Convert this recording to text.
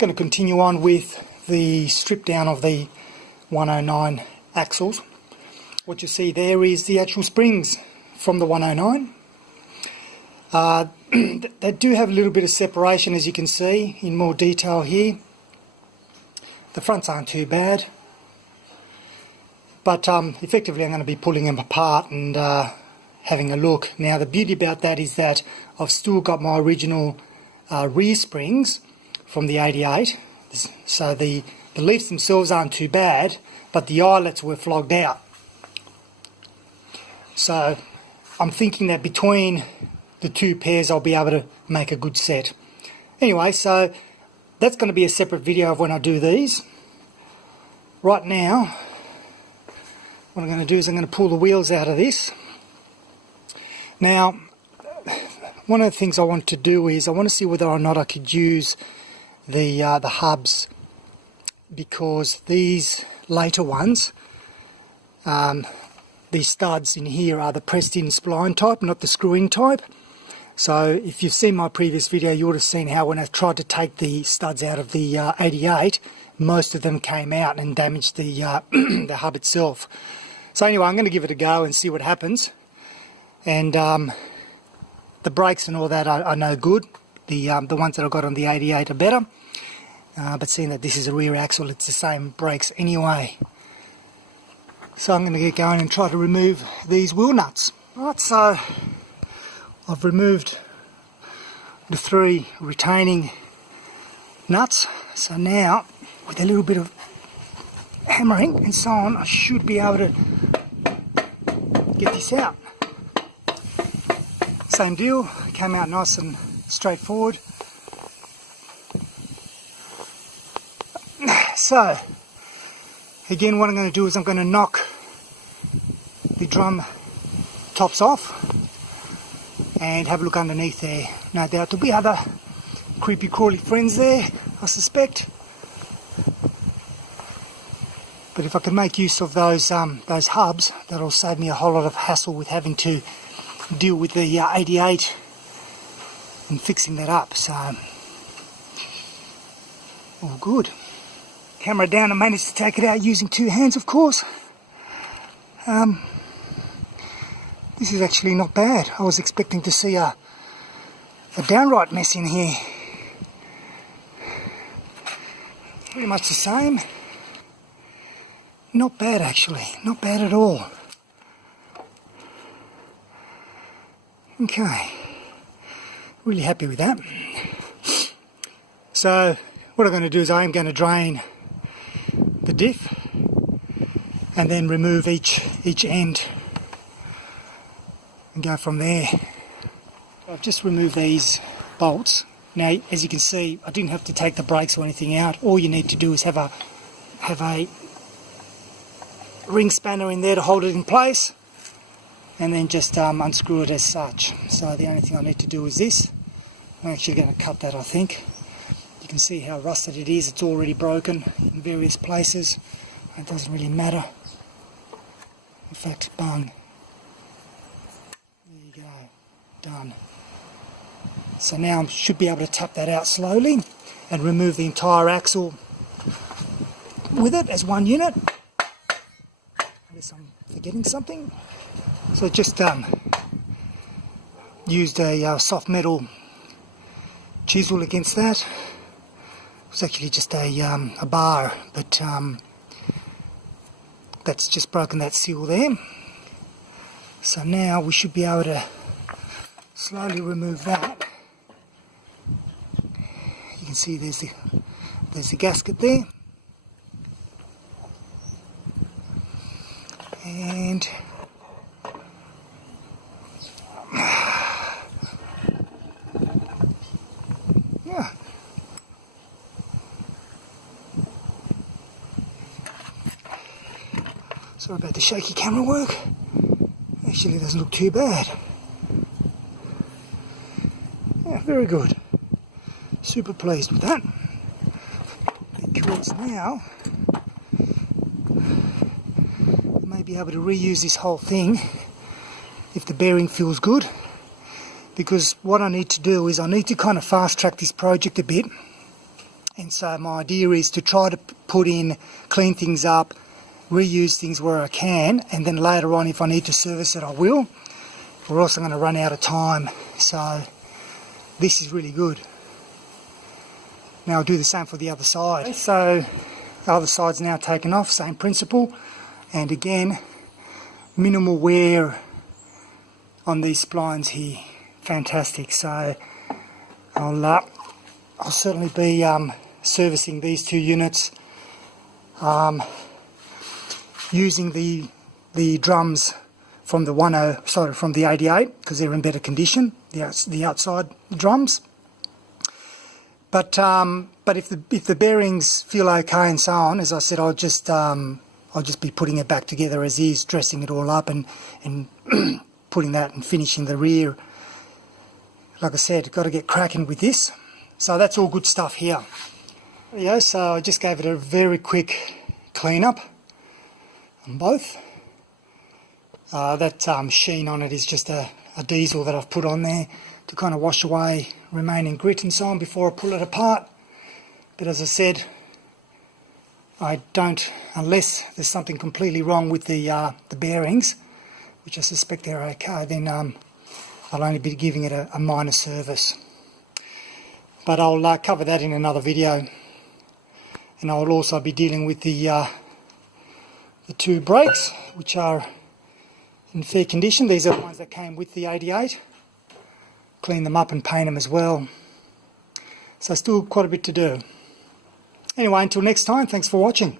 going to continue on with the strip down of the 109 axles. What you see there is the actual springs from the 109. They do have a little bit of separation, as you can see in more detail here. The fronts aren't too bad, but effectively I'm going to be pulling them apart and having a look. Now the beauty about that is that I've still got my original rear springs from the 88, so the leaves themselves aren't too bad, but the eyelets were flogged out. So I'm thinking that between the two pairs I'll be able to make a good set. Anyway, so that's going to be a separate video of when I do these. Right now, what I'm going to do is I'm going to pull the wheels out of this. Now, one of the things I want to do is I want to see whether or not I could use the hubs, because these later ones, these studs in here are the pressed in spline type, not the screw-in type. So if you've seen my previous video, you would have seen how when I tried to take the studs out of the 88, most of them came out and damaged the the hub itself. So anyway, I'm going to give it a go and see what happens. And the brakes and all that are no good. The ones that I got on the 88 are better. But seeing that this is a rear axle, it's the same brakes anyway. So I'm going to get going and try to remove these wheel nuts. Right, so I've removed the 3 retaining nuts. So now, with a little bit of hammering and so on, I should be able to get this out. Same deal, came out nice and straightforward. So, again, what I'm going to do is I'm going to knock the drum tops off and have a look underneath there. No doubt there'll be other creepy crawly friends there, I suspect. But if I can make use of those hubs, that'll save me a whole lot of hassle with having to deal with the 88 and fixing that up. So, all good. Camera down, I managed to take it out using 2 hands, of course. This is actually not bad. I was expecting to see a downright mess in here. Pretty much the same. Not bad actually, not bad at all. Okay, really happy with that. So what I'm going to do is I am going to drain the diff and then remove each end and go from there. I've just removed these bolts. Now, as you can see, I didn't have to take the brakes or anything out. All you need to do is have a ring spanner in there to hold it in place, and then just unscrew it as such. So the only thing I need to do is this. I'm actually going to cut that, I think. You can see how rusted it is. It's already broken in various places. It doesn't really matter. In fact, bung. There you go. Done. So now I should be able to tap that out slowly and remove the entire axle with it as one unit. Unless I'm forgetting something. So just used a soft metal chisel against that. It was actually just a bar, but that's just broken that seal there. So now we should be able to slowly remove that. You can see there's the gasket there. And yeah. Sorry about the shaky camera work. Actually, it doesn't look too bad. Yeah, very good. Super pleased with that. Because now I may be able to reuse this whole thing if the bearing feels good. Because what I need to do is I need to kind of fast track this project a bit And so my idea is to try to clean things up, reuse things where I can, and then later on if I need to service it I will. We're also going to run out of time, so this is really good. Now I'll do the same for the other side. Okay, so the other side's now taken off, same principle, and again minimal wear on these splines here. Fantastic. So I'll certainly be servicing these two units, using the drums from the from the 88 because they're in better condition, the outside drums. But if the bearings feel okay and so on, as I said, I'll just be putting it back together as is, dressing it all up and putting that and finishing the rear. Like I said, got to get cracking with this. So that's all good stuff here. Yeah, so I just gave it a very quick clean up on both. That sheen on it is just a diesel that I've put on there to kind of wash away remaining grit and so on before I pull it apart. But as I said, I don't, unless there's something completely wrong with the bearings, which I suspect they're okay, then I'll only be giving it a minor service. But I'll cover that in another video, and I'll also be dealing with the two brakes, which are in fair condition. These are the ones that came with the 88. Clean them up and paint them as well. So still quite a bit to do. Anyway, until next time, thanks for watching.